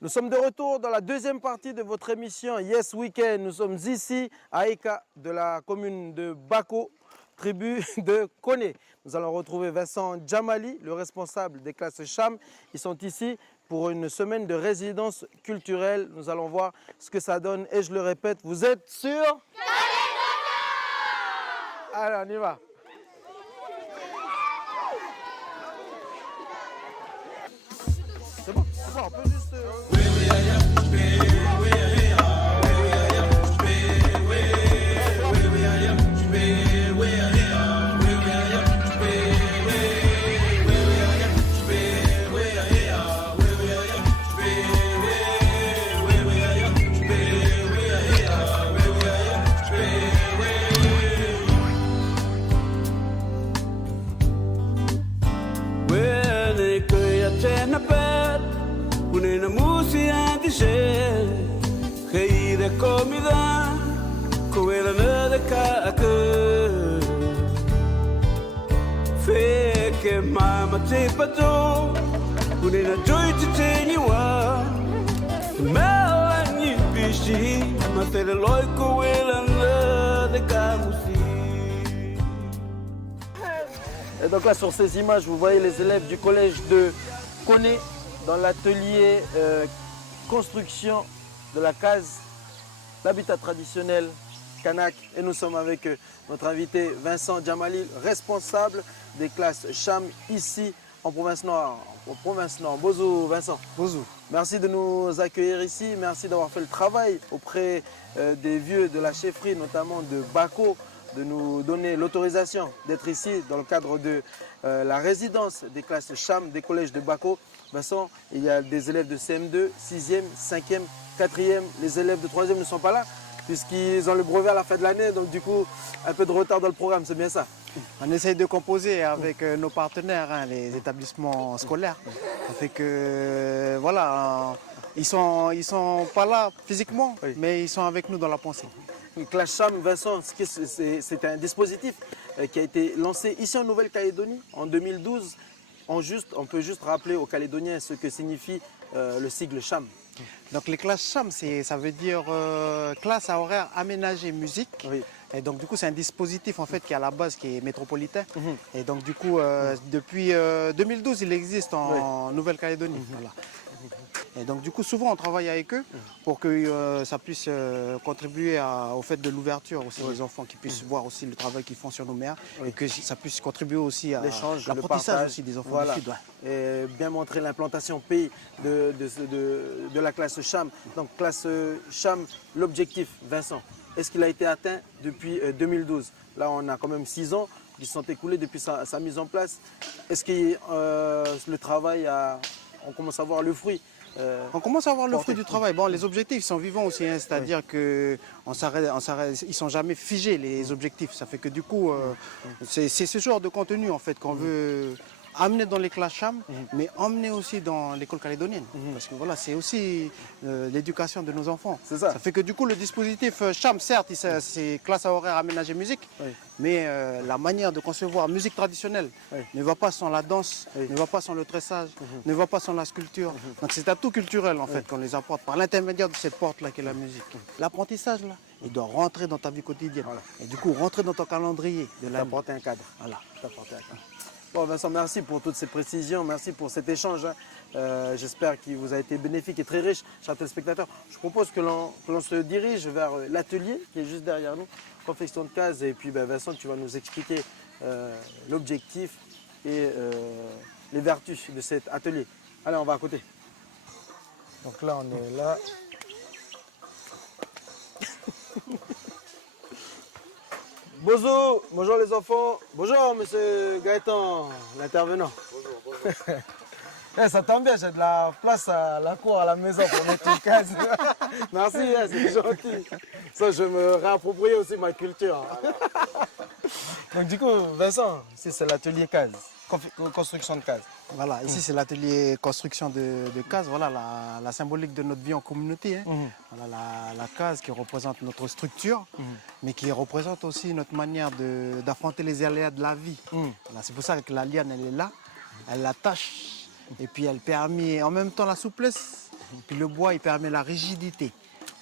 Nous sommes de retour dans la deuxième partie de votre émission Yes Weekend. Nous sommes ici à Eka de la commune de Bako, tribu de Koné. Nous allons retrouver Vincent Djamali, le responsable des classes Cham. Ils sont ici pour une semaine de résidence culturelle. Nous allons voir ce que ça donne. Et je le répète, vous êtes sur Alors, on y va. C'est bon, on peut juste... Et donc là sur ces images vous voyez les élèves du collège de Koné dans l'atelier construction de la case, l'habitat traditionnel Kanak, et nous sommes avec notre invité Vincent Djamali, responsable des classes Cham ici en province Nord. Bonjour Vincent. Bonjour. Merci de nous accueillir ici, merci d'avoir fait le travail auprès des vieux de la chefferie, notamment de Bako, de nous donner l'autorisation d'être ici dans le cadre de la résidence des classes Cham des collèges de Bako. Vincent, il y a des élèves de CM2, 6e, 5e, 4e, les élèves de 3e ne sont pas là puisqu'ils ont le brevet à la fin de l'année, donc du coup un peu de retard dans le programme, c'est bien ça? On essaye de composer avec nos partenaires, les établissements scolaires. Ça fait que voilà, ils sont pas là physiquement, oui, mais ils sont avec nous dans la pensée. Une classe Cham, Vincent, c'est un dispositif qui a été lancé ici en Nouvelle-Calédonie en 2012. On peut juste rappeler aux Calédoniens ce que signifie le sigle Cham. Donc les classes Cham, ça veut dire classe à horaire aménagé musique. Oui. Et donc du coup c'est un dispositif en fait qui est à la base qui est métropolitain. Et donc du coup depuis 2012 il existe en Nouvelle-Calédonie. Voilà. Et donc du coup souvent on travaille avec eux pour que ça puisse contribuer au fait de l'ouverture aussi des enfants, qui puissent voir aussi le travail qu'ils font sur nos mers, et que ça puisse contribuer aussi à l'apprentissage aussi des enfants, voilà, du Sud. Ouais. Et bien montrer l'implantation pays de la classe Cham. Donc classe Cham, l'objectif Vincent, est-ce qu'il a été atteint depuis 2012? Là on a quand même 6 ans qui se sont écoulés depuis sa mise en place. Est-ce que le travail on commence à voir le fruit? On commence à voir le fruit du travail. Bon, les objectifs sont vivants aussi, hein, c'est-à-dire qu'ils ne sont jamais figés, les objectifs. Ça fait que du coup, c'est ce genre de contenu en fait qu'on veut amener dans les classes Cham, mais emmener aussi dans l'école calédonienne. Parce que voilà, c'est aussi l'éducation de nos enfants. Ça fait que du coup, le dispositif Cham, certes, c'est classe à horaire aménagée musique, mais la manière de concevoir musique traditionnelle ne va pas sans la danse, ne va pas sans le tressage, ne va pas sans la sculpture. Donc c'est un tout culturel en fait qu'on les apporte par l'intermédiaire de cette porte-là qui est la musique. L'apprentissage là, il doit rentrer dans ta vie quotidienne. Voilà. Et du coup, rentrer dans ton calendrier. T'apporter un cadre. Voilà. Bon Vincent, merci pour toutes ces précisions, merci pour cet échange. J'espère qu'il vous a été bénéfique et très riche, chers téléspectateurs. Je propose que l'on se dirige vers l'atelier qui est juste derrière nous, confection de cases. Et puis Vincent, tu vas nous expliquer l'objectif et les vertus de cet atelier. Allez, on va à côté. Donc là, on est là. Bonjour les enfants. Bonjour monsieur Gaëtan, l'intervenant. Bonjour. Ça tombe bien, j'ai de la place à la cour, à la maison pour mettre une case. Merci, c'est gentil. Ça, je me réapproprie aussi ma culture. Donc du coup, Vincent, ici c'est l'atelier case, construction de cases. Voilà, ici c'est l'atelier construction de cases, voilà la symbolique de notre vie en communauté. Hein. Voilà la case qui représente notre structure, mais qui représente aussi notre manière d'affronter les aléas de la vie. Voilà, c'est pour ça que la liane elle est là, elle l'attache, et puis elle permet en même temps la souplesse, Puis le bois, il permet la rigidité.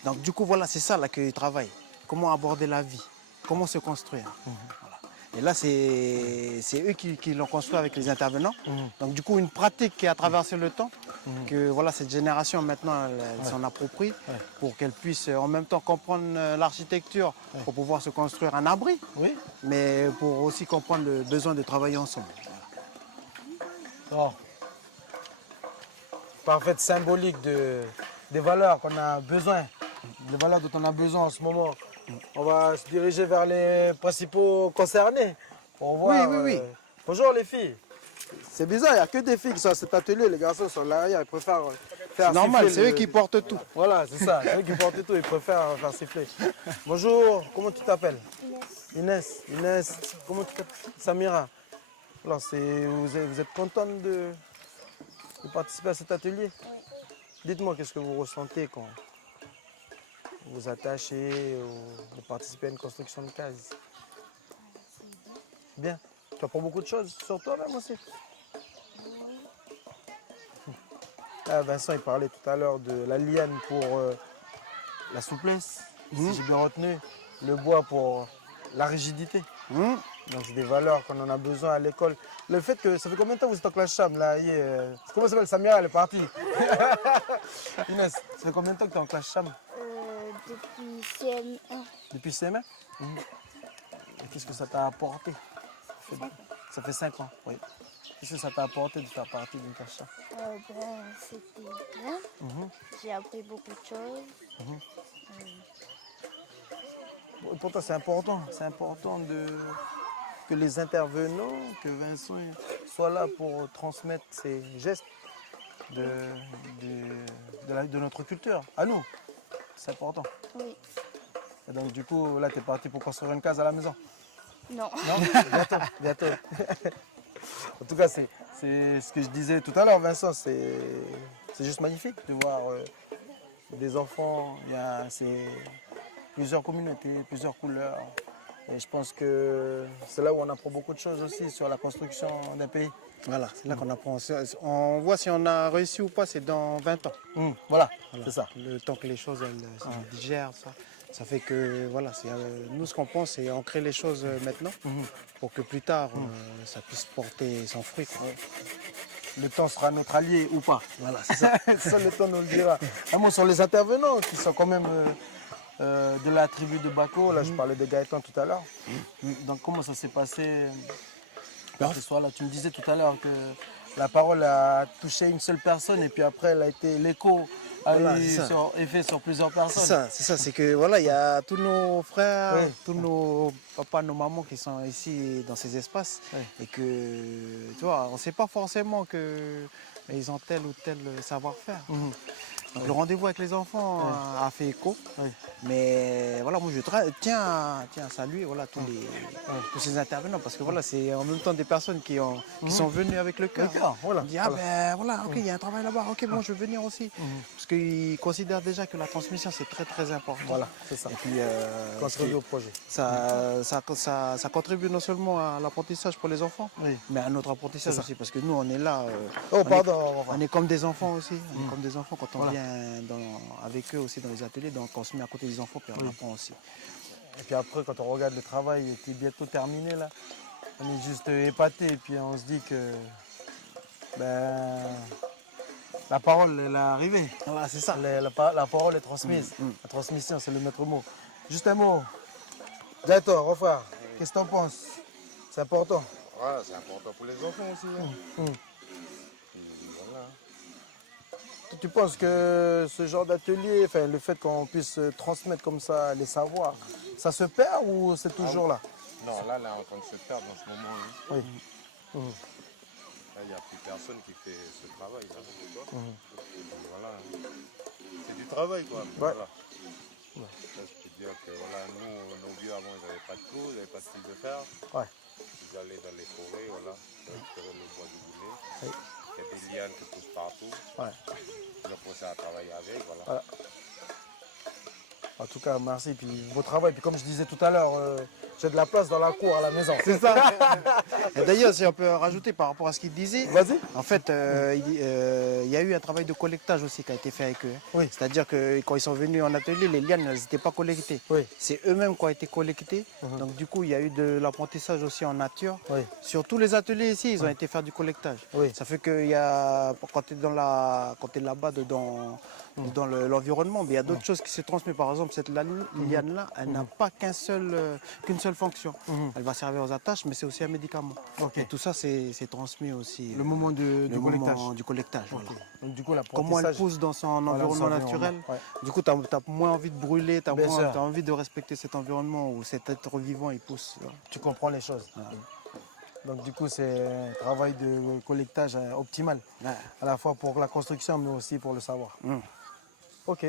Donc du coup, voilà, c'est ça là qu'ils travaillent. Comment aborder la vie, comment se construire. Voilà. Et là, c'est eux qui l'ont construit avec les intervenants. Donc du coup, une pratique qui a traversé le temps, que voilà, cette génération maintenant, elle s'en approprie pour qu'elle puisse en même temps comprendre l'architecture pour pouvoir se construire un abri, mais pour aussi comprendre le besoin de travailler ensemble. Oh. Parfaite symbolique des valeurs qu'on a besoin, des valeurs dont on a besoin en ce moment. On va se diriger vers les principaux concernés pour voir. Oui. Bonjour les filles. C'est bizarre, il n'y a que des filles qui sont à cet atelier, les garçons sont là l'arrière, ils préfèrent faire C'est normal, siffler c'est eux qui portent tout. Voilà, c'est ça, c'est eux qui portent tout, ils préfèrent faire siffler. Bonjour, comment tu t'appelles? Inès. Inès, comment tu t'appelles? Samira. Alors, vous êtes contente de participer à cet atelier? Oui. Dites-moi, qu'est-ce que vous ressentez quand vous vous attachez ou vous participez à une construction de case? Bien. Tu apprends beaucoup de choses sur toi-même aussi? Ah, Vincent, il parlait tout à l'heure de la liane pour la souplesse, si j'ai bien retenu, le bois pour la rigidité. Donc c'est des valeurs qu'on en a besoin à l'école. Le fait que, ça fait combien de temps que vous êtes en classe Cham là? Comment ça s'appelle? Samira, elle est partie. Inès, ça fait combien de temps que tu es en classe Cham? Depuis CM1. Depuis CM1. Et qu'est-ce que ça t'a apporté? Ça fait 5 ans, oui. Qu'est-ce que ça t'a apporté de faire partie d'une classe Cham? C'était bien. J'ai appris beaucoup de choses. Pour toi, c'est important que les intervenants, que Vincent soit là pour transmettre ces gestes de notre culture, à nous. C'est important. Oui. Et donc du coup, là, tu es parti pour construire une case à la maison? Non. Non? Bientôt. En tout cas, c'est ce que je disais tout à l'heure, Vincent, c'est juste magnifique de voir des enfants, c'est plusieurs communautés, plusieurs couleurs. Et je pense que c'est là où on apprend beaucoup de choses aussi sur la construction d'un pays. Voilà, c'est là qu'on apprend. On voit si on a réussi ou pas, c'est dans 20 ans. Voilà. C'est ça. Le temps que les choses elles se digèrent, ça fait que voilà, nous ce qu'on pense, c'est ancrer les choses maintenant pour que plus tard ça puisse porter son fruit. Le temps sera notre allié ou pas. Voilà, c'est ça. Ça, le temps nous le dira. Un mot sur les intervenants qui sont quand même de la tribu de Bako. Là, je parlais de Gaëtan tout à l'heure. Donc, comment ça s'est passé ce soir-là? Tu me disais tout à l'heure que la parole a touché une seule personne et puis après, elle a été l'écho. Voilà, fait sur plusieurs personnes. C'est ça, c'est que voilà, il y a tous nos frères, tous nos papas, nos mamans qui sont ici dans ces espaces et que tu vois, on ne sait pas forcément qu'ils ont tel ou tel savoir-faire. Donc, le rendez-vous avec les enfants a fait écho, mais voilà, moi je tiens à saluer voilà, tous ces intervenants parce que voilà, c'est en même temps des personnes qui sont venues avec le cœur. Voilà. On dit, ok, il y a un travail là-bas, ok, bon, je veux venir aussi. Parce qu'ils considèrent déjà que la transmission c'est très très important. Voilà, c'est ça. Et puis, contribuer au projet. Ça contribue non seulement à l'apprentissage pour les enfants, mais à notre apprentissage aussi, parce que nous on est là. On est comme des enfants aussi, on est comme des enfants quand on vient avec eux aussi dans les ateliers, donc on se met à côté des enfants puis on apprend aussi. Et puis après, quand on regarde le travail qui est bientôt terminé, là, on est juste épaté et puis on se dit que la parole elle est arrivée. Voilà, c'est ça. La parole est transmise. La transmission, c'est le maître mot. Juste un mot. Gaëtan, refrain, qu'est-ce que tu en penses? C'est important. Voilà, c'est important pour les enfants aussi. Voilà. Tu penses que ce genre d'atelier, enfin, le fait qu'on puisse transmettre comme ça les savoirs, ça se perd ou c'est toujours là? Non, là, on est en train de se perdre en ce moment. Oui. Là, il n'y a plus personne qui fait ce travail. Là, voilà. C'est du travail, quoi. Voilà. Là, je peux dire que voilà, nos vieux avant, ils n'avaient pas de clous, ils n'avaient pas de fil de fer. Ils allaient dans les forêts, voilà, récupérer le bois du boulet. Il y a des lianes qui poussent partout. Ils ont commencé à travailler avec, voilà. En tout cas, merci. Puis beau travail. Puis comme je disais tout à l'heure, j'ai de la place dans la cour à la maison. C'est ça. Et d'ailleurs, si on peut rajouter par rapport à ce qu'il disait, Vas-y. en fait, il y a eu un travail de collectage aussi qui a été fait avec eux. Oui. C'est-à-dire que quand ils sont venus en atelier, les lianes n'étaient pas collectées. Oui. C'est eux-mêmes qui ont été collectés. Donc du coup, il y a eu de l'apprentissage aussi en nature. Oui. Sur tous les ateliers ici, ils ont été faire du collectage. Oui. Ça fait que quand tu es là-bas dans l'environnement, il y a d'autres choses qui se transmettent. Par exemple, cette liane-là, elle n'a pas qu'une seule fonction. Elle va servir aux attaches, mais c'est aussi un médicament. Et tout ça, c'est transmis aussi. Le moment du collectage. Du collectage, voilà. Donc, du coup, Comment elle pousse dans son environnement naturel. Ouais. Du coup, tu as moins envie de brûler, tu Bien sûr. as envie de respecter cet environnement où cet être vivant, il pousse. Tu comprends les choses. Donc du coup, c'est un travail de collectage optimal, à la fois pour la construction, mais aussi pour le savoir. Ok.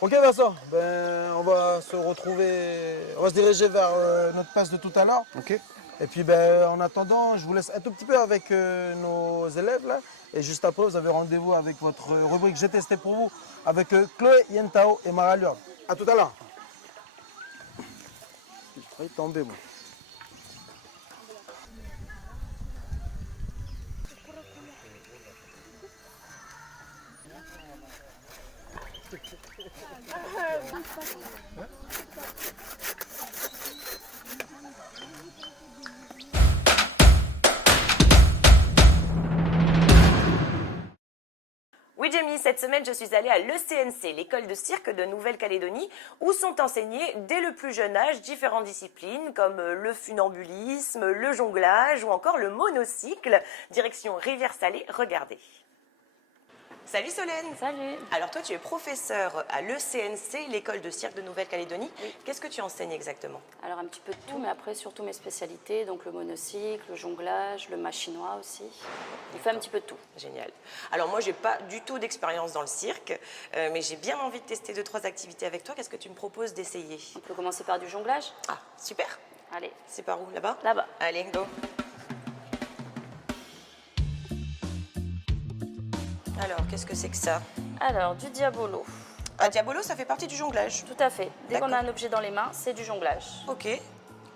Ok Vincent, on va se retrouver, on va se diriger vers notre place de tout à l'heure. Ok. Et puis en attendant, je vous laisse un tout petit peu avec nos élèves là. Et juste après, vous avez rendez-vous avec votre rubrique J'ai testé pour vous avec Chloé, Yentao et Maralior. À tout à l'heure. J'ai failli tomber moi. Oui Jamie, cette semaine je suis allée à l'ECNC, l'école de cirque de Nouvelle-Calédonie, où sont enseignées dès le plus jeune âge différentes disciplines comme le funambulisme, le jonglage ou encore le monocycle. Direction Rivière-Salée, regardez. Salut Solène. Salut. Alors toi tu es professeure à l'ECNC, l'école de cirque de Nouvelle-Calédonie. Oui. Qu'est-ce que tu enseignes exactement? Alors un petit peu de tout, mais après surtout mes spécialités, donc le monocycle, le jonglage, le machinois aussi. On fait un petit peu de tout. Génial. Alors moi, j'ai pas du tout d'expérience dans le cirque, mais j'ai bien envie de tester 2-3 activités avec toi. Qu'est-ce que tu me proposes d'essayer? On peut commencer par du jonglage. Ah, super. Allez, C'est par où? Là-bas? là-bas. Allez, go. Alors, qu'est-ce que c'est que ça? Alors, du diabolo. Ah, diabolo, ça fait partie du jonglage. Tout à fait. Dès qu'on a D'accord. un objet dans les mains, c'est du jonglage. Ok.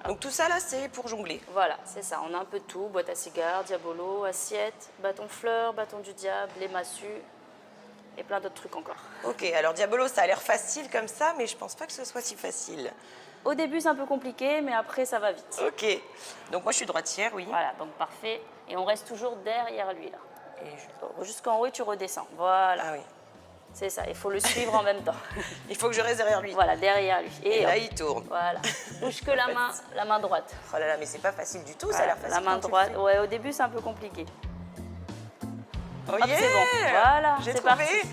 Donc tout ça là, c'est pour jongler. Voilà, c'est ça. On a un peu de tout. Boîte à cigares, diabolo, assiette, bâton fleur, bâton du diable, les massues et plein d'autres trucs encore. Ok, alors diabolo, ça a l'air facile comme ça, mais je pense pas que ce soit si facile. Au début, c'est un peu compliqué, mais après, ça va vite. Ok. Donc moi, je suis droitière, oui. Voilà, donc parfait. Et on reste toujours derrière lui, là. Et Jusqu'en haut et tu redescends. Voilà. Ah oui. C'est ça, il faut le suivre en même temps. Il faut que je reste derrière lui. Voilà, derrière lui. Et là, hop. il tourne. Voilà. Bouge que la main droite. Oh là là, mais c'est pas facile du tout, ça a Voilà, l'air facile. la main quand tu le droite. fais. Ouais, au début, c'est un peu compliqué. Oh Hop, yeah, c'est bon. Voilà, j'ai c'est trouvé. parti.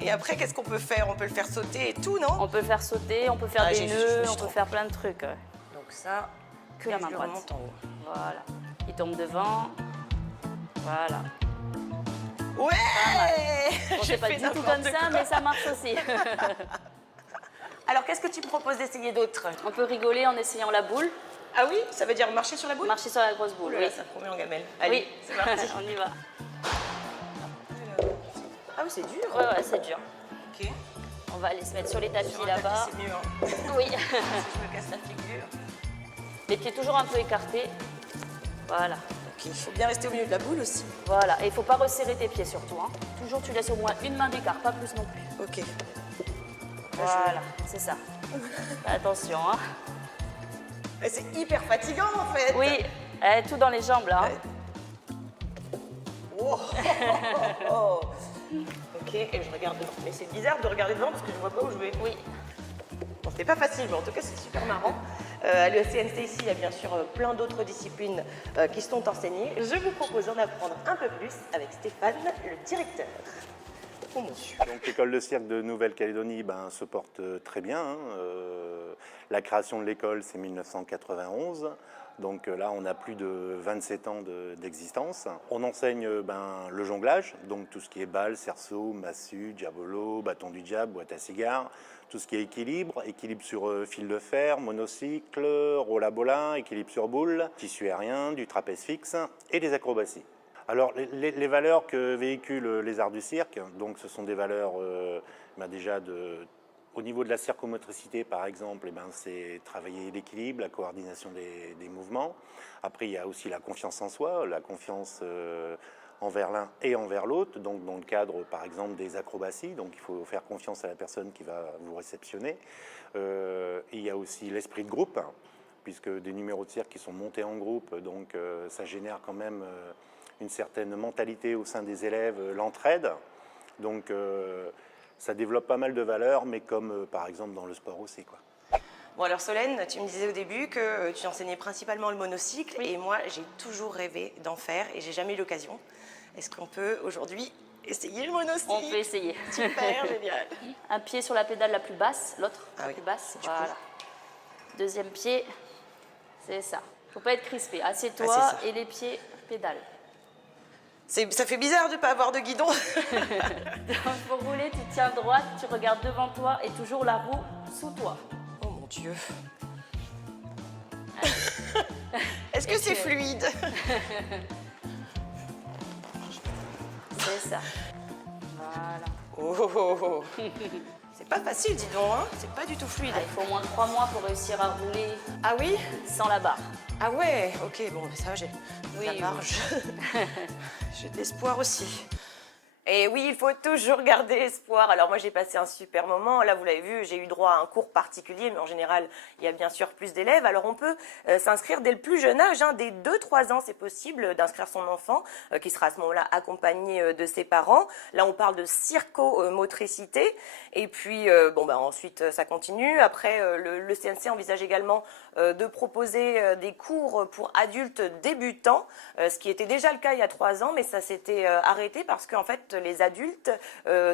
Et après, qu'est-ce qu'on peut faire? On peut le faire sauter et tout, non? On peut faire sauter, on peut faire Ah, des je me nœuds, suis on peut faire plein de trucs. Ouais. Donc ça, Que la et main je le droite. remonte en haut. Voilà. Il tombe devant. Voilà. Ouais. Bon, J'ai c'est pas fait du tout n'importe comme ça, quoi. mais ça marche aussi. Alors, qu'est-ce que tu me proposes d'essayer d'autre? On peut rigoler en essayant la boule. Ah oui, ça veut dire marcher sur la boule? Marcher sur la grosse boule. Ouh là là, Oui. ça promet en gamelle. Allez, Oui, c'est parti. on y va. Ah oui, c'est dur. Ouais, c'est dur. Ok. On va aller se mettre sur les tapis Sur un là-bas. tapis, c'est mieux. Hein. Oui. Si je me casse la figure. Les pieds toujours un peu écartés. Voilà. Ok, il faut bien rester au milieu de la boule aussi. Voilà. Et il ne faut pas resserrer tes pieds surtout. Hein. Toujours, tu laisses au moins une main d'écart, pas plus non plus. Ok. Voilà, c'est ça. Attention. Hein. Et c'est hyper fatigant en fait. Oui, tout dans les jambes là. Hein. Oh. Oh. Ok, et je regarde devant. Mais c'est bizarre de regarder devant parce que je vois pas où je vais. Oui. Bon, c'était pas facile, mais en tout cas, c'est super marrant. À l'ECNC ici, il y a bien sûr plein d'autres disciplines qui sont enseignées. Je vous propose d'en apprendre un peu plus avec Stéphane, le directeur. Oh mon Dieu. Donc l'école de cirque de Nouvelle-Calédonie se porte très bien. Hein. La création de l'école, c'est 1991. Donc là, on a plus de 27 ans d'existence. On enseigne le jonglage, donc tout ce qui est balle, cerceau, massue, diabolo, bâton du diable, boîte à cigares, tout ce qui est équilibre sur fil de fer, monocycle, roll à bolin, équilibre sur boule, tissu aérien, du trapèze fixe et des acrobaties. Alors, les valeurs que véhiculent les arts du cirque, donc ce sont des valeurs déjà Au niveau de la circomotricité, par exemple, c'est travailler l'équilibre, la coordination des mouvements. Après, il y a aussi la confiance en soi, la confiance envers l'un et envers l'autre. Donc, dans le cadre, par exemple, des acrobaties, donc il faut faire confiance à la personne qui va vous réceptionner. Il y a aussi l'esprit de groupe, puisque des numéros de cirque qui sont montés en groupe, donc ça génère quand même une certaine mentalité au sein des élèves, l'entraide. Donc, ça développe pas mal de valeurs, mais comme par exemple dans le sport aussi, quoi. Bon alors Solène, tu me disais au début que tu enseignais principalement le monocycle et moi j'ai toujours rêvé d'en faire et j'ai jamais eu l'occasion. Est-ce qu'on peut aujourd'hui essayer le monocycle? On peut essayer. Super, génial. Un pied sur la pédale la plus basse, l'autre Ah la oui. plus basse. Du coup. Voilà. Deuxième pied, c'est ça. Faut pas être crispé. Assieds-toi Ah, c'est ça. et les pieds pédale. Ça fait bizarre de ne pas avoir de guidon. Pour rouler, tu tiens droite, tu regardes devant toi et toujours la roue sous toi. Oh mon Dieu. Est-ce que c'est fluide? C'est ça. Voilà. Oh, oh, oh. C'est pas facile, dis donc, hein. C'est pas du tout fluide. Ah, il faut au moins 3 mois pour réussir à rouler Ah oui? sans la barre. Ah ouais, ok, bon, ça j'ai Oui, la oui. marge. J'ai de l'espoir aussi. Et oui, il faut toujours garder espoir. Alors moi, j'ai passé un super moment. Là, vous l'avez vu, j'ai eu droit à un cours particulier, mais en général, il y a bien sûr plus d'élèves. Alors on peut s'inscrire dès le plus jeune âge, hein, dès 2-3 ans, c'est possible d'inscrire son enfant, qui sera à ce moment-là accompagné de ses parents. Là, on parle de circomotricité. Et puis, ensuite, ça continue. Après, le CNC envisage également de proposer des cours pour adultes débutants, ce qui était déjà le cas il y a 3 ans, mais ça s'était arrêté parce qu'en fait, les adultes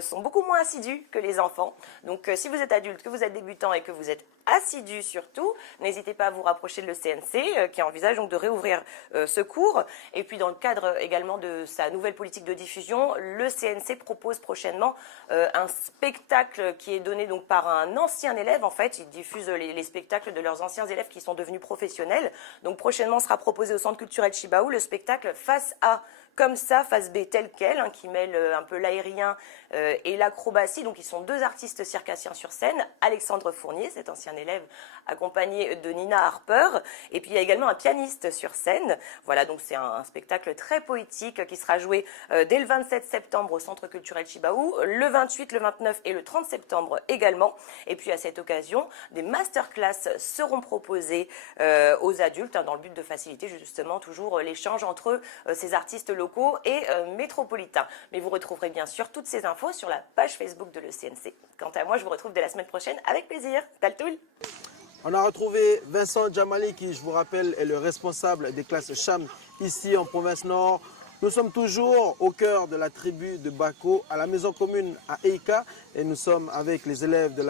sont beaucoup moins assidus que les enfants. Donc, si vous êtes adulte, que vous êtes débutant et que vous êtes assidu surtout, n'hésitez pas à vous rapprocher de le CNC qui envisage donc de réouvrir ce cours. Et puis, dans le cadre également de sa nouvelle politique de diffusion, le CNC propose prochainement un spectacle qui est donné donc par un ancien élève. En fait, ils diffusent les spectacles de leurs anciens élèves qui sont devenus professionnels. Donc, prochainement sera proposé au Centre culturel Chibaou le spectacle Face A comme ça, face B tel quel, hein, qui mêle un peu l'aérien et l'acrobatie. Donc ils sont 2 artistes circassiens sur scène, Alexandre Fournier, cet ancien élève, accompagné de Nina Harper, et puis il y a également un pianiste sur scène. Voilà, donc c'est un spectacle très poétique qui sera joué dès le 27 septembre au Centre culturel Chibaou, le 28, le 29 et le 30 septembre également. Et puis à cette occasion, des masterclass seront proposées aux adultes, hein, dans le but de faciliter justement toujours l'échange entre ces artistes locaux et métropolitains. Mais vous retrouverez bien sûr toutes ces infos sur la page Facebook de l'ECNC. Quant à moi, je vous retrouve dès la semaine prochaine avec plaisir. Taltoul. On a retrouvé Vincent Djamali qui, je vous rappelle, est le responsable des classes CHAM ici en province Nord. Nous sommes toujours au cœur de la tribu de Bako, à la maison commune à Eika, et nous sommes avec les élèves de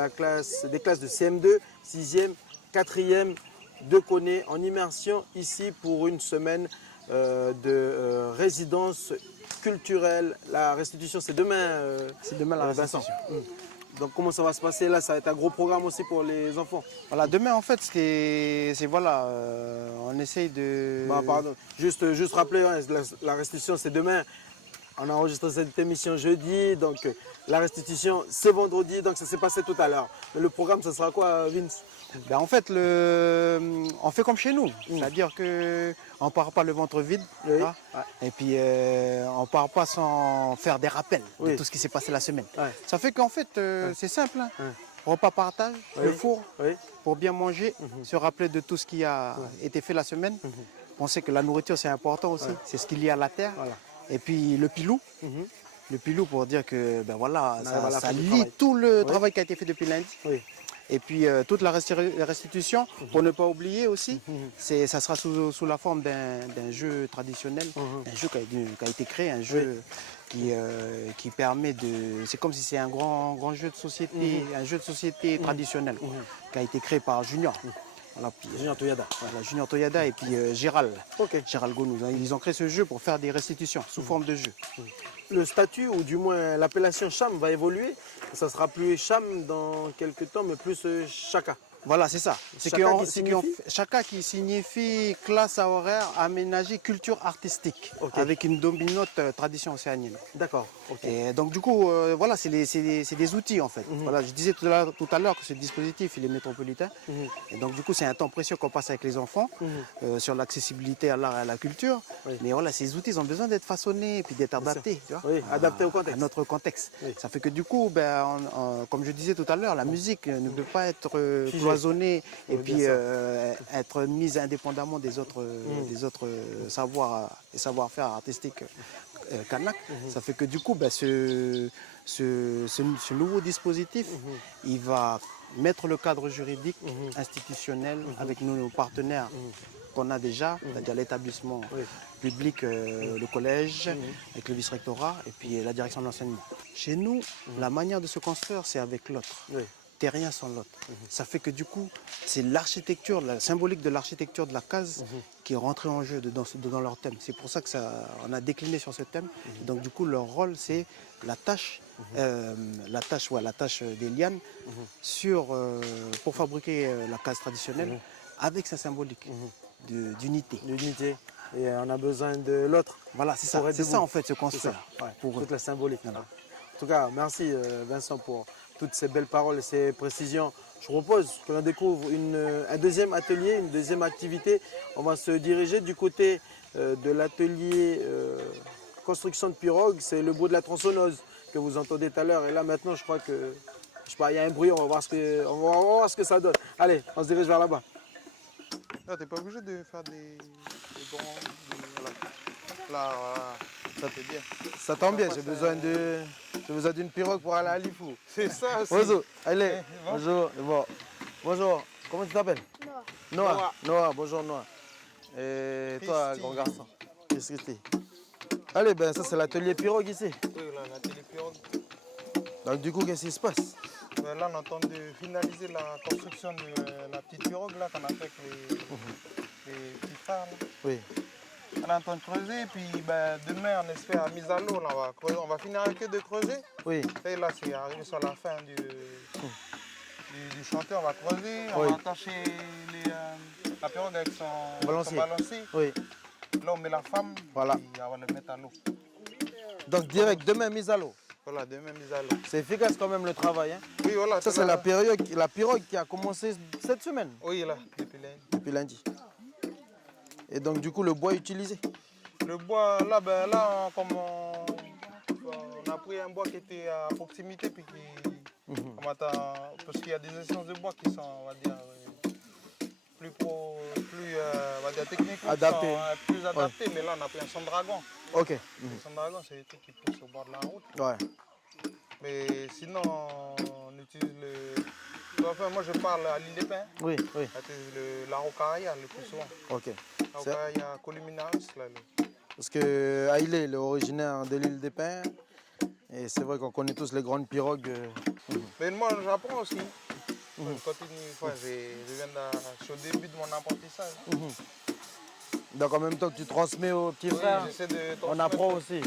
des classes de CM2, 6e, 4e de Koné en immersion ici pour une semaine de résidence culturelle. La restitution, c'est demain. C'est demain la Vincent. restitution. Donc comment ça va se passer là? Ça va être un gros programme aussi pour les enfants. Voilà, demain en fait, voilà, on essaye de... Bah, pardon, juste rappeler, hein, la restitution c'est demain. On a enregistré cette émission jeudi, donc la restitution c'est vendredi, donc ça s'est passé tout à l'heure. Mais le programme, ça sera quoi, Vince? Ben, en fait, on fait comme chez nous, c'est-à-dire qu'on ne part pas le ventre vide, Oui. hein, et puis on ne part pas sans faire des rappels Oui. de tout ce qui s'est passé la semaine. Ouais. Ça fait qu'en fait, c'est simple, hein. Repas partage, Oui. le four, Oui. pour bien manger, se rappeler de tout ce qui a été fait la semaine. Penser que la nourriture c'est important aussi, c'est ce qui lie à la terre. Voilà. Et puis le pilou. Le pilou pour dire que ben voilà, On arrive à la ça fin du lit travail. tout le Oui. travail qui a été fait depuis lundi. Oui. Et puis toute la restitution, pour ne pas oublier aussi, ça sera sous la forme d'un jeu traditionnel, un jeu qui a été créé, un jeu qui permet de... C'est comme si c'est un grand jeu de société, un jeu de société traditionnel, qui a été créé par Junior. Voilà, puis, Junior Toyada. voilà, Junior Toyada et puis Gérald. Ok. Gérald Gonou. Ils ont créé ce jeu pour faire des restitutions sous forme de jeu. Le statut, ou du moins l'appellation CHAM va évoluer. Ça sera plus CHAM dans quelques temps, mais plus Chaka. Voilà, c'est ça. Chaka qui signifie classe à horaire aménagée culture artistique, avec une dominante tradition océanienne. D'accord. Et donc du coup, voilà, c'est des outils en fait. Voilà, je disais tout à l'heure que ce dispositif il est métropolitain. Et donc du coup, c'est un temps précieux qu'on passe avec les enfants sur l'accessibilité à l'art et à la culture. Mais voilà, ces outils ont besoin d'être façonnés et puis d'être adaptés, tu vois, adaptés au contexte. À notre contexte. Ça fait que du coup, comme je disais tout à l'heure, la musique ne peut pas être cloisonnée et puis être mise indépendamment des autres savoirs et savoir-faire artistiques kanak. Ça fait que du coup, ce nouveau dispositif, il va mettre le cadre juridique, institutionnel, avec nos partenaires qu'on a déjà, c'est-à-dire l'établissement public, le collège, avec le vice-rectorat et puis la direction de l'enseignement. Chez nous, la manière de se construire, c'est avec l'autre. T'es rien sans l'autre. Ça fait que du coup, c'est l'architecture, la symbolique de l'architecture de la case qui est rentrée en jeu dans leur thème. C'est pour ça qu'on a décliné sur ce thème. Et donc du coup, leur rôle, c'est la tâche des lianes pour fabriquer la case traditionnelle avec sa symbolique d'unité. L'unité. Et on a besoin de l'autre. Voilà, c'est ça. C'est ça en fait, se construire. Pour toute la symbolique. Voilà. En tout cas, merci Vincent pour toutes ces belles paroles et ces précisions. Je propose que l'on découvre un deuxième atelier, une deuxième activité. On va se diriger du côté de l'atelier construction de pirogue. C'est le bruit de la tronçonneuse que vous entendez tout à l'heure. Et là maintenant, je crois que, je sais pas, il y a un bruit, on va voir ce que ça donne. Allez, on se dirige vers là-bas. Tu n'es pas obligé de faire des grands... Là, voilà. Ça te bien. Ça tombe bien, j'ai besoin d'une pirogue pour aller à Lifou. C'est ça aussi. Bonjour, allez. Bonjour. Bon. Bonjour, comment tu t'appelles? Noah, bonjour Noah. Et toi, grand garçon? Christy. Allez, ben ça c'est l'atelier pirogue ici. Oui, là, l'atelier pirogue. Donc du coup, qu'est-ce qui se passe? Là, on est en train de finaliser la construction de la petite pirogue là qu'on a fait avec les petits frères. Là. Oui. On est en train de creuser, puis demain, on espère, à mise à l'eau, on va finir avec eux de creuser. Oui. Et là, c'est arrivé sur la fin du chantier, on va creuser, on va attacher la pirogue avec son balancier. Oui. Là, on met la femme, voilà. Puis on va le mettre à l'eau. Donc direct, demain, mise à l'eau. Voilà, demain, mise à l'eau. C'est efficace quand même le travail. Hein? Oui, voilà. Ça, c'est la pirogue qui a commencé cette semaine. Oui, là, depuis lundi. Depuis lundi. Et donc, du coup, le bois est utilisé? Le bois, là, comme on a pris un bois qui était à proximité, puis parce qu'il y a des essences de bois qui sont, on va dire, on va dire techniquement adapté. Plus adaptés, mais là, on a pris un son dragon. Ok. Le son dragon, c'est des trucs qui poussent au bord de la route. Ouais. Mais sinon, on utilise le... Enfin, moi, je parle à l'île des Pins. Oui. L'araucaria le plus souvent. Ok. L'araucaria columinaris. Parce que Haïlé, il est originaire de l'île des Pins. Et c'est vrai qu'on connaît tous les grandes pirogues. Mais moi, j'apprends aussi. Je continue. Je suis au début de mon apprentissage. Donc en même temps que tu transmets aux petits frères, on apprend aussi.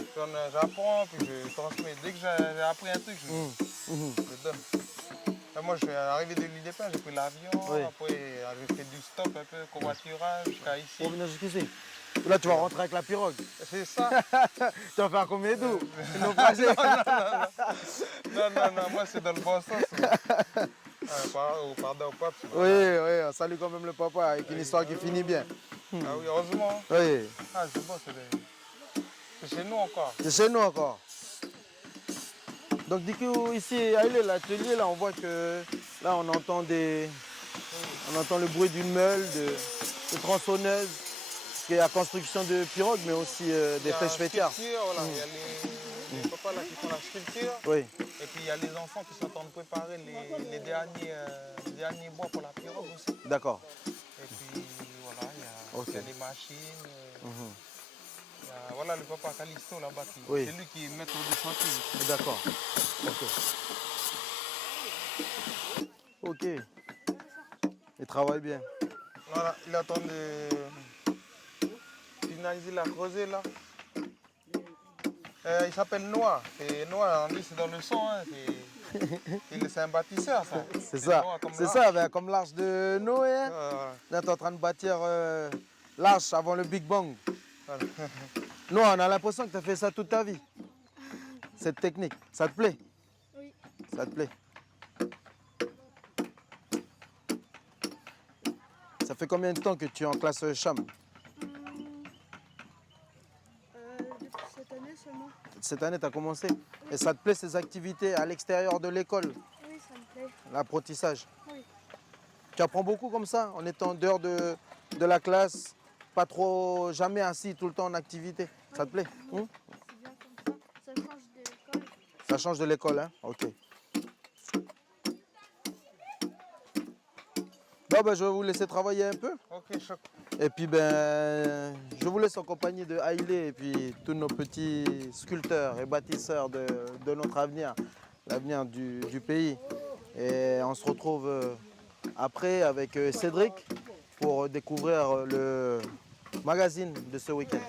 J'apprends, puis je transmets. Dès que j'ai appris un truc, je donne. Moi, je suis arrivé de l'île des Pins, j'ai pris l'avion, après j'ai fait du stop un peu, covoiturage jusqu'à ici. Pour venir jusqu'ici. Là, tu vas rentrer avec la pirogue. C'est ça. Tu vas faire combien d'eau? Non, moi c'est dans le bon sens. Pardon au pape. Oui, on salue quand même le papa avec une histoire qui finit bien. Ah oui, heureusement. Oui. Ah, c'est bon, c'est chez nous encore. C'est chez nous encore. Donc du coup, ici, à l'atelier, là, on voit que là, on entend le bruit d'une meule, de tronçonneuse, qui est la construction de pirogues, mais aussi des flèches fêtières. Voilà, il y a les papas là qui font la sculpture. Oui. Et puis il y a les enfants qui sont en train de préparer les derniers bois pour la pirogue aussi. D'accord. Et puis voilà, il y a les machines. Voilà le papa Calisto là-bas, c'est lui qui est maître de chantier. D'accord. Ok. Il travaille bien. Voilà, il attend de finaliser la creusée là. Il s'appelle Noah. Et Noah, on dit c'est dans le sang. Hein, C'est un bâtisseur, ça. C'est ça, Noah, comme c'est l'arche. ça, ben, comme l'arche de Noé. Hein. Là, tu es en train de bâtir l'arche avant le Big Bang. Voilà. Noah, on a l'impression que tu as fait ça toute ta vie. Cette technique, ça te plaît? Oui. Ça te plaît? Ça fait combien de temps que tu es en classe Cham? Depuis cette année seulement. Cette année, tu as commencé. Et ça te plaît ces activités à l'extérieur de l'école, Oui, ça me plaît. l'apprentissage? Oui. Tu apprends beaucoup comme ça, en étant en dehors de la classe, pas trop, jamais assis, tout le temps en activité. Ça te plaît? Oui. C'est bien comme ça. Ça change de l'école. Ça change de l'école, hein? Ok. Bon, ben, je vais vous laisser travailler un peu. Ok, choc. Et puis, ben, je vous laisse en compagnie de Haïlé et puis tous nos petits sculpteurs et bâtisseurs de notre avenir, l'avenir du pays. Et on se retrouve après avec Cédric pour découvrir le magazine de ce week-end.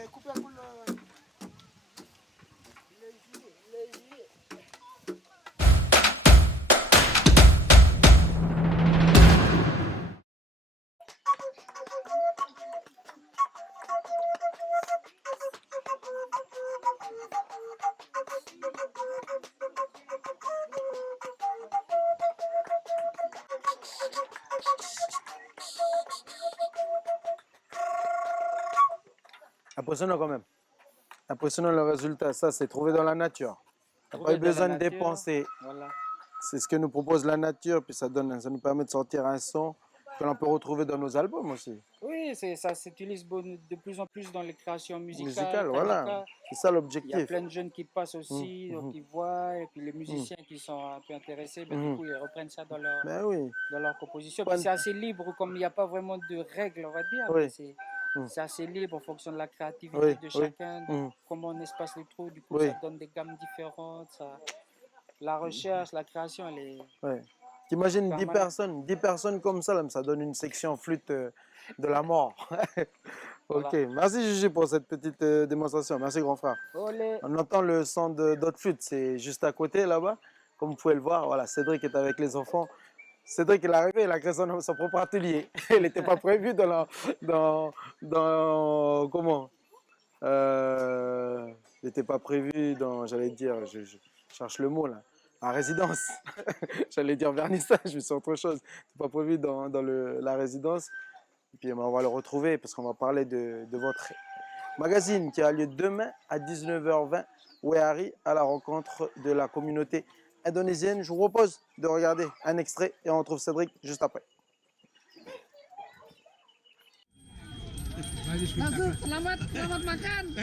Impressionnant quand même. Impressionnant le résultat. Ça, c'est trouvé dans la nature. Tu n'as pas eu besoin de dépenser. Voilà. C'est ce que nous propose la nature, puis ça nous permet de sortir un son que l'on peut retrouver dans nos albums aussi. Oui, ça s'utilise de plus en plus dans les créations musicales. Musical, voilà. C'est ça Il y a l'objectif. plein de jeunes qui passent aussi, donc ils voient, et puis les musiciens qui sont un peu intéressés, ben, du coup, ils reprennent ça dans Ben oui. leur composition. Pas- Puis c'est assez libre, comme il n'y a pas vraiment de règles, on va dire. Oui. Mais c'est assez libre en fonction de la créativité Oui, de oui. chacun, de comment on espace les trous. Du coup, Oui. ça donne des gammes différentes. La recherche, la création, elle est... Ouais. T'imagines Pas 10 mal. personnes, 10 personnes comme ça, là, ça donne une section flûte de la mort. Ok, Voilà. merci Gigi pour cette petite démonstration. Merci grand frère. Olé. On entend le son d'autres flûtes, c'est juste à côté là-bas. Comme vous pouvez le voir, voilà, Cédric est avec les enfants. Cédric il est arrivé, il a créé son propre atelier. Il n'était pas prévu comment il n'était pas prévu dans, j'allais dire, je cherche le mot là, la résidence. J'allais dire vernissage, mais c'est autre chose. C'est pas prévu dans la résidence. Et puis on va le retrouver parce qu'on va parler de votre magazine qui a lieu demain à 19h20 Wehari à la rencontre de la communauté indonésienne. Je vous propose de regarder un extrait et on retrouve Cédric juste après. Selamat makan.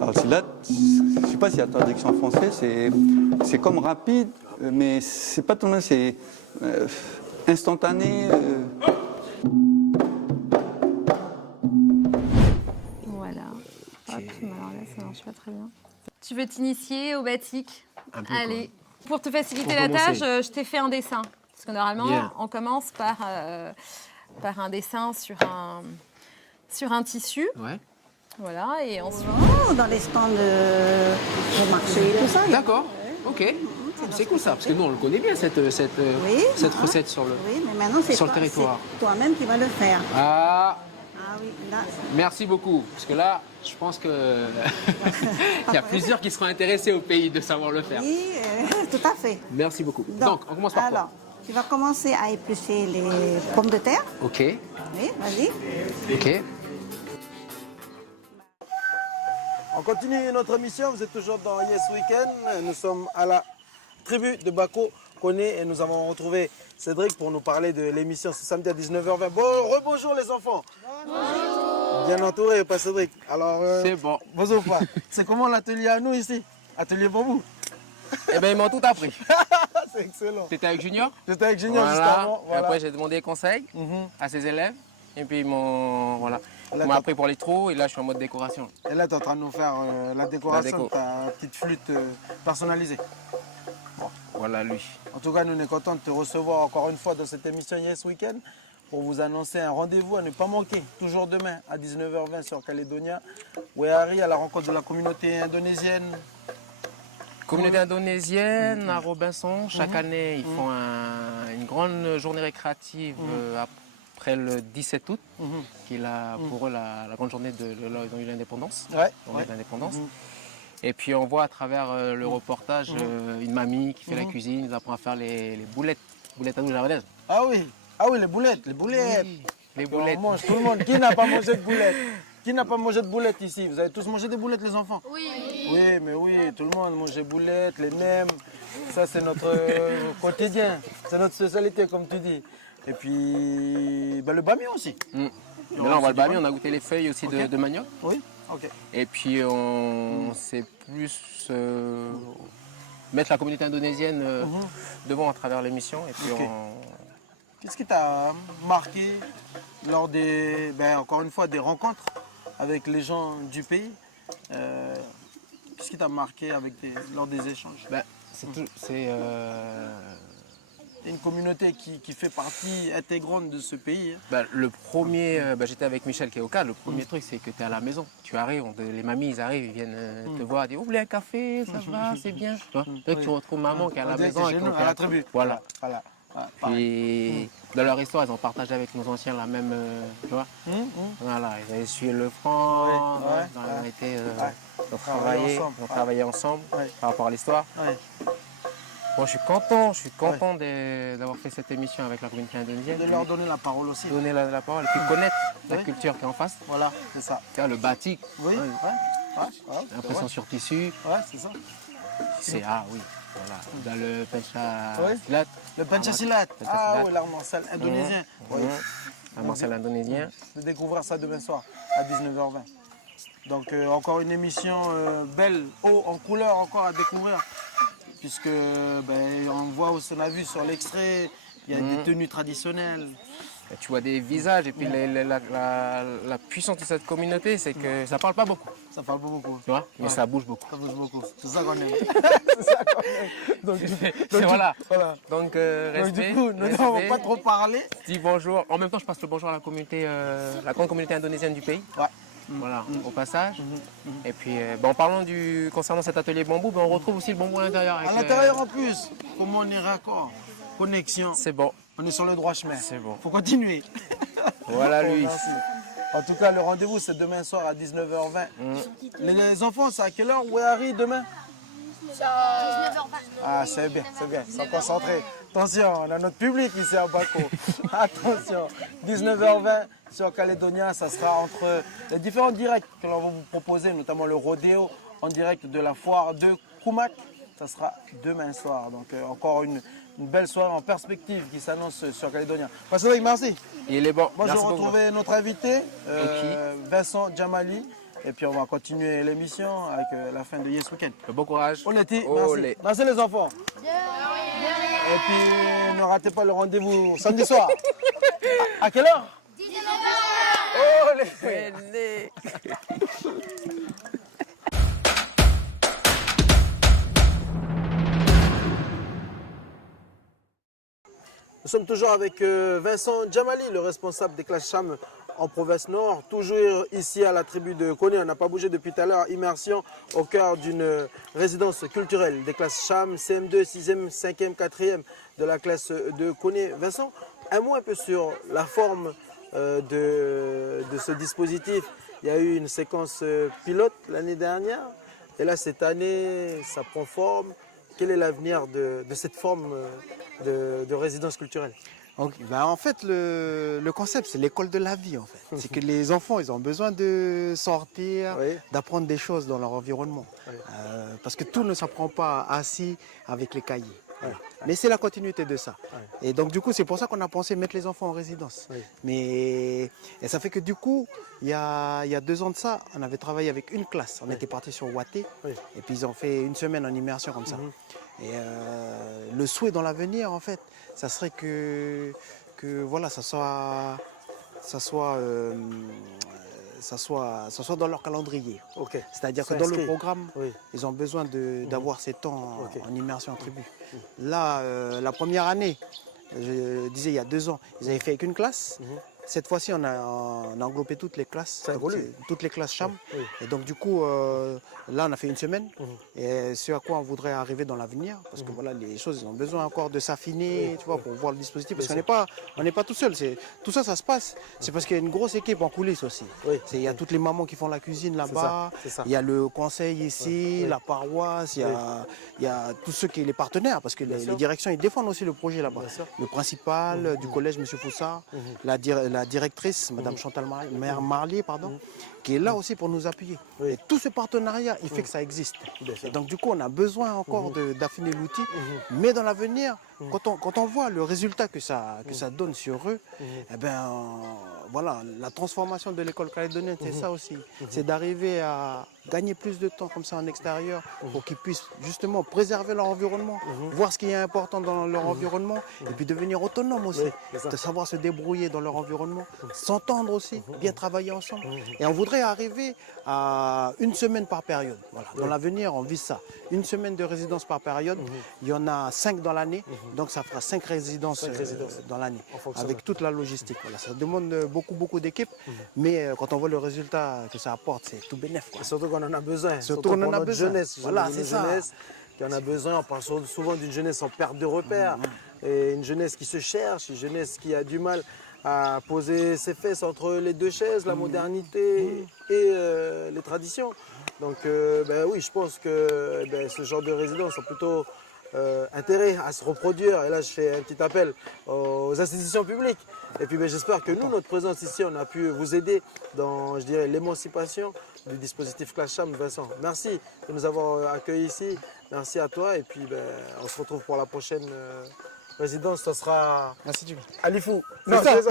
Alors silat, je ne sais pas s'il y a traduction en français, c'est comme rapide, mais c'est pas tout le monde, c'est instantané. Voilà. Hop, mais alors là, ça marche pas très bien. Tu veux t'initier au batik? Allez. Pour te faciliter la tâche, je t'ai fait un dessin. Parce que normalement, on commence par un dessin sur un tissu. Ouais. Voilà, et ensuite... Dans les stands de marché et tout ça. D'accord, ok. C'est cool ça, parce que nous on le connaît bien cette recette sur le, Oui, mais maintenant c'est sur le territoire. toi-même qui vas le faire. Ah, Ah oui, là. merci beaucoup, parce que là, je pense que il y a plusieurs qui seront intéressés au pays de savoir le faire. Oui, tout à fait. Merci beaucoup. Donc, on commence par alors, tu vas commencer à éplucher les pommes de terre. quoi? Ok, Oui, vas-y. ok. On continue notre émission, vous êtes toujours dans Yes Weekend. Nous sommes à la tribu de Bako Koné et nous avons retrouvé Cédric pour nous parler de l'émission ce samedi à 19h20. Rebonjour les enfants. Bonjour. Bien entouré, pas Cédric. Alors, C'est bon. Bonjour pas. C'est comment l'atelier à nous ici? Atelier pour vous? Eh bien, ils m'ont tout appris. C'est excellent. T'étais avec Junior? J'étais avec Junior juste Voilà. avant. Et Voilà. après, j'ai demandé conseil à ses élèves. Et puis ils m'ont appris pour les trous et là je suis en mode décoration. Et là tu es en train de nous faire la décoration de ta petite flûte personnalisée. Bon, voilà lui. En tout cas, nous sommes contents de te recevoir encore une fois dans cette émission Yes Weekend pour vous annoncer un rendez-vous à ne pas manquer. Toujours demain à 19h20 sur Calédonia. Wehari à la rencontre de la communauté indonésienne. Communauté indonésienne à Robinson. Chaque année, ils font une grande journée récréative après le 17 août, qui est pour eux la grande journée de l'indépendance. L'indépendance. Et puis on voit à travers le reportage une mamie qui fait la cuisine, nous apprend à faire les boulettes à nous japonaises. Ah oui, les boulettes. Oui, les boulettes. On mange, tout le monde. Qui n'a pas mangé de boulettes? Qui n'a pas mangé de boulettes ici? Vous avez tous mangé des boulettes, les enfants? Oui. Oui, mais oui, tout le monde mange des boulettes, les nems. Ça, c'est notre quotidien. C'est notre spécialité, comme tu dis. Et puis, le bami aussi. Mais là, on voit le bami, on a goûté les feuilles aussi de manioc. Oui, ok. Et puis, on sait plus mettre la communauté indonésienne devant à travers l'émission. Et puis, Qu'est-ce qui t'a marqué lors des, encore une fois, des rencontres avec les gens du pays? Qu'est-ce qui t'a marqué lors des échanges? C'est une communauté qui fait partie intégrante de ce pays. Le premier, j'étais avec Michel qui est au cas. Le premier truc, c'est que tu es à la maison. Tu arrives, les mamies, ils arrivent, ils viennent te voir, ils disent, vous voulez un café, ça va, c'est bien. Tu retrouves maman qui est à la maison. À la tribu. Voilà. Puis, dans leur histoire, ils ont partagé avec nos anciens la même, tu vois. Voilà, ils avaient essuyé le franc, ils ont travaillé ensemble par rapport à l'histoire. Bon, je suis content d'avoir fait cette émission avec la communauté indonésienne. De leur donner la parole aussi. Donner la parole et puis connaître la culture qui est en face. Voilà, c'est ça. Le batik. Oui, l'impression sur tissu. Ouais, c'est ça. C'est oui. Voilà. Dans le pencha silat. Le pencha silat. Ah oui, l'art martial indonésien. L'art martial indonésien. De découvrir ça demain soir à 19h20. Donc encore une émission belle, haut en couleur encore à découvrir. Puisque on voit, on a vu sur l'extrait, il y a des tenues traditionnelles. Et tu vois des visages et puis la puissance de cette communauté, c'est que ça parle pas beaucoup. Ça parle pas beaucoup. Tu vois, mais ça bouge beaucoup. Ça bouge beaucoup. C'est ça qu'on aime. Donc, du coup, nous n'avons pas trop parlé. Dis bonjour. En même temps, je passe le bonjour à la communauté, la grande communauté indonésienne du pays. Voilà, au passage. Et puis, en parlant concernant cet atelier bambou, on retrouve aussi le bambou à l'intérieur. À l'intérieur en plus. Comment on est raccord? Connexion. C'est bon. On est sur le droit chemin. C'est bon. Faut continuer. Voilà lui. Merci. En tout cas, le rendez-vous, c'est demain soir à 19h20. Les enfants, c'est à quelle heure? Wehari demain? 19h20. Ah, c'est bien, c'est bien. Ils sont concentrés. Attention, on a notre public ici à Bako. Attention, 19h20 sur Calédonia, ça sera entre les différents directs que l'on va vous proposer, notamment le rodéo en direct de la foire de Koumak. Ça sera demain soir. Donc encore une belle soirée en perspective qui s'annonce sur Calédonia. Patrick, merci. Il est bon. Moi, je vais retrouver notre invité, Vincent Djamali. Et puis on va continuer l'émission avec la fin de Yes Weekend. Bon courage. On était, merci. Merci les enfants. Et puis ne ratez pas le rendez-vous samedi soir. À quelle heure? 19h. Nous sommes toujours avec Vincent Djamali, le responsable des classes CHAM en province nord. Toujours ici à la tribu de Koné, on n'a pas bougé depuis tout à l'heure. Immersion au cœur d'une résidence culturelle des classes CHAM, CM2, 6e, 5e, 4e de la classe de Koné. Vincent, un mot un peu sur la forme de ce dispositif. Il y a eu une séquence pilote l'année dernière et là cette année ça prend forme. Quel est l'avenir de cette forme de résidence culturelle? En fait, le concept, c'est l'école de la vie. En fait. C'est que les enfants, ils ont besoin de sortir, d'apprendre des choses dans leur environnement. Parce que tout ne s'apprend pas assis avec les cahiers. Mais c'est la continuité de ça. Et donc, du coup, c'est pour ça qu'on a pensé mettre les enfants en résidence. Et ça fait que, du coup, il y a 2 ans de ça, on avait travaillé avec une classe. On était parti sur Waté. Et puis, ils ont fait une semaine en immersion comme ça. Et le souhait dans l'avenir, en fait, ça serait que voilà, ça soit ça soit dans leur calendrier. C'est-à-dire que dans le programme, ils ont besoin d'avoir ces temps en immersion en tribu. Là, la première année, je disais il y a 2 ans, ils avaient fait avec une classe. Cette fois-ci, on a englobé toutes les classes, toutes les classes CHAM. Et donc du coup, là, on a fait une semaine. Et ce à quoi on voudrait arriver dans l'avenir, parce que voilà, les choses, ils ont besoin encore de s'affiner, tu vois, pour voir le dispositif. Parce qu'on n'est pas tout seul. Tout ça, ça se passe. C'est parce qu'il y a une grosse équipe en coulisses aussi. Il y a toutes les mamans qui font la cuisine là-bas. Il y a le conseil ici, la paroisse. Il y a tous ceux qui sont les partenaires, parce que les directions, ils défendent aussi le projet là-bas. Le principal du collège, M. Foussard, la directrice, Mme Chantal Marlier, qui est là aussi pour nous appuyer. Et tout ce partenariat, il fait que ça existe. Et donc du coup, on a besoin encore d'affiner l'outil. Mais dans l'avenir, quand on voit le résultat que ça donne sur eux, eh ben, voilà, la transformation de l'école calédonienne, c'est ça aussi. C'est d'arriver à gagner plus de temps comme ça en extérieur pour qu'ils puissent justement préserver leur environnement, voir ce qui est important dans leur environnement et puis devenir autonomes aussi, de savoir se débrouiller dans leur environnement, s'entendre aussi, bien travailler ensemble. Et on voudrait arriver à 1 semaine par période. Voilà. Dans l'avenir, on vise ça. 1 semaine de résidence par période. Il y en a 5 dans l'année, donc ça fera 5 résidences dans l'année, avec toute la logistique. Voilà. Ça demande beaucoup d'équipes, mais quand on voit le résultat que ça apporte, c'est tout bénéf. Surtout qu'on en a besoin. Surtout qu'on en a besoin. Jeunesse. Voilà, c'est ça. Jeunesse qui en a besoin. On parle souvent d'une jeunesse en perte de repères, et une jeunesse qui se cherche, une jeunesse qui a du mal à poser ses fesses entre les 2 chaises, la modernité et les traditions. Donc oui, je pense que ce genre de résidences ont plutôt intérêt à se reproduire. Et là, je fais un petit appel aux institutions publiques. Et puis j'espère que nous, notre présence ici, on a pu vous aider dans, je dirais, l'émancipation du dispositif Classe CHAM. Vincent, merci de nous avoir accueillis ici. Merci à toi. Et puis on se retrouve pour la prochaine résidence. Ce sera à Lifou. Merci à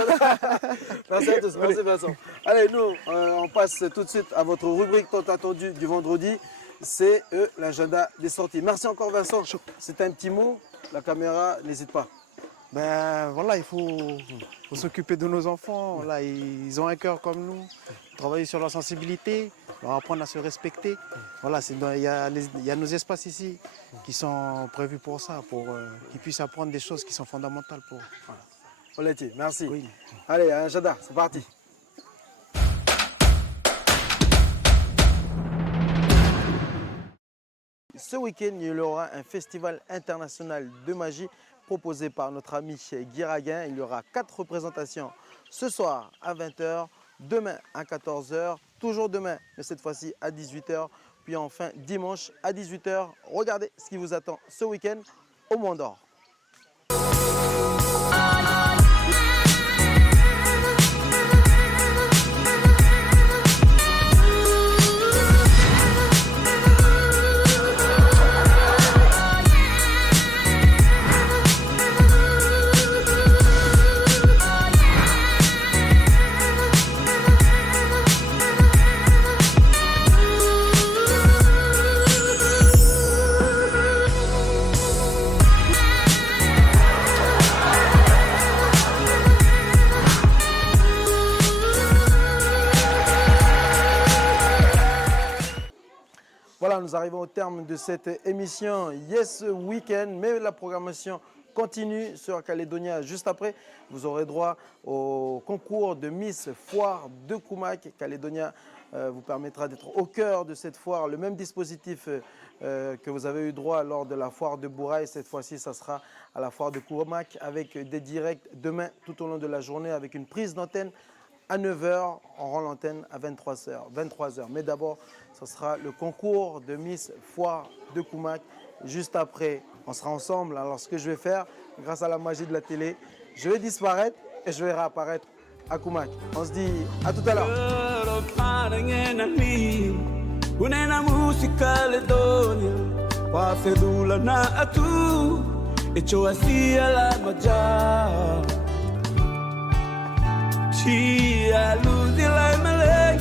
tous. Merci Vincent. Allez, nous, on passe tout de suite à votre rubrique tant attendue du vendredi. C'est l'agenda des sorties. Merci encore Vincent. C'est un petit mot. La caméra, n'hésite pas. Voilà, il faut s'occuper de nos enfants. Voilà, ils ont un cœur comme nous. Travailler sur leur sensibilité, leur apprendre à se respecter. Voilà, il y a nos espaces ici qui sont prévus pour ça, pour qu'ils puissent apprendre des choses qui sont fondamentales pour eux. Voilà. Oletti, merci. Oui. Allez, agenda, c'est parti. Ce week-end, il y aura un festival international de magie proposé par notre ami Guy Raguin. Il y aura 4 représentations ce soir à 20 h, demain à 14 h, toujours demain, mais cette fois-ci à 18 h, puis enfin dimanche à 18 h. Regardez ce qui vous attend ce week-end au Mont d'Or. Voilà, nous arrivons au terme de cette émission Yes Weekend, mais la programmation continue sur Calédonia. Juste après, vous aurez droit au concours de Miss Foire de Koumak. Calédonia vous permettra d'être au cœur de cette foire. Le même dispositif que vous avez eu droit lors de la foire de Bouraï. Cette fois-ci, ça sera à la foire de Koumak avec des directs demain tout au long de la journée avec une prise d'antenne à 9 h, on rend l'antenne à 23 h. Mais d'abord, ce sera le concours de Miss Foire de Koumak. Juste après, on sera ensemble. Alors ce que je vais faire, grâce à la magie de la télé, je vais disparaître et je vais réapparaître à Koumak. On se dit à tout à l'heure. Chia luzi lai malay,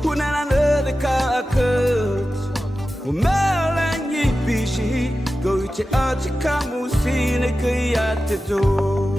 kunana nade kaakut. Umelengi pishi, go ichi achi kamusine kayate do.